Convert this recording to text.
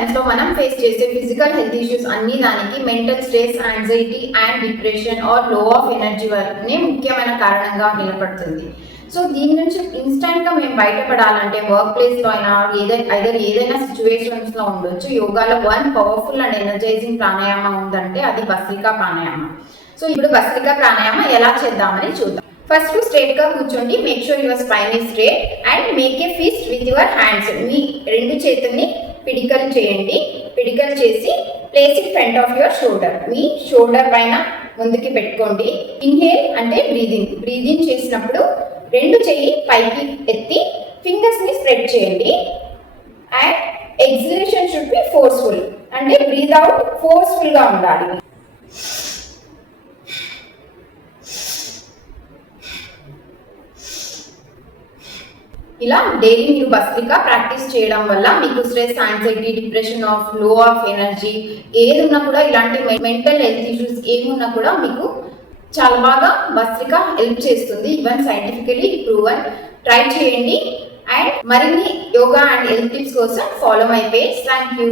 Times లో మనం face చేసే ఫిజికల్ హెల్త్ ఇష్యూస్ అన్ని దానికి mental stress, anxiety and depression are లో ఆఫ్ ఎనర్జీ వరకునే ముఖ్యమైన కారణంగా నిలబడుతుంది. సో దీని నుంచి ఇన్స్టెంట్ గా మేము బయటపడాలంటే వర్క్ ప్లేస్ లో అయినా ఏదైనా సిచ్యువేషన్స్ లో ఉండొచ్చు. యోగాలో వన్ పవర్ఫుల్ అండ్ ఎనర్జైజింగ్ ప్రాణాయామం ఉందంటే అది భస్త్రికా ప్రాణాయామం. సో ఇప్పుడు భస్త్రికా ప్రాణాయామం ఎలా చేద్దామని చూద్దాం. ఫస్ట్ స్ట్రేట్ గా కూర్చోండి. Make sure your spine is straight and make a fist with your hands. మీ రెండు చేతుల్ని పిడికలు చేయండి. పిడికలు చేసి place in front of your shoulder. మీ షోల్డర్ పైన ముందుకి పెట్టుకోండి. ఇన్హేల్ అంటే బ్రీదింగ్. బ్రీదింగ్ చేసినప్పుడు రెండు చెయ్యి పైకి ఎత్తి ఫింగర్స్ ని స్ప్రెడ్ చేయండి. And exhalation should be forceful, అంటే బ్రీద్ అవుట్ ఫోర్స్ఫుల్ గా ఉండాలి. ఇలా డైలీ మీరు భస్త్రిక ప్రాక్టీస్ చేయడం వల్ల మీకు స్ట్రెస్, యాంగ్జైటీ, డిప్రెషన్ ఆఫ్ లో ఆఫ్ ఎనర్జీ ఏది ఉన్నా కూడా, ఇలాంటి మెంటల్ హెల్త్ ఇష్యూస్ ఏమున్నా కూడా మీకు చాలా బాగా భస్త్రిక హెల్ప్ చేస్తుంది. Even scientifically proven. ట్రై చేయండి. అండ్ మరిన్ని యోగా అండ్ హెల్త్ టిప్స్ కోసం follow my page. Thank you.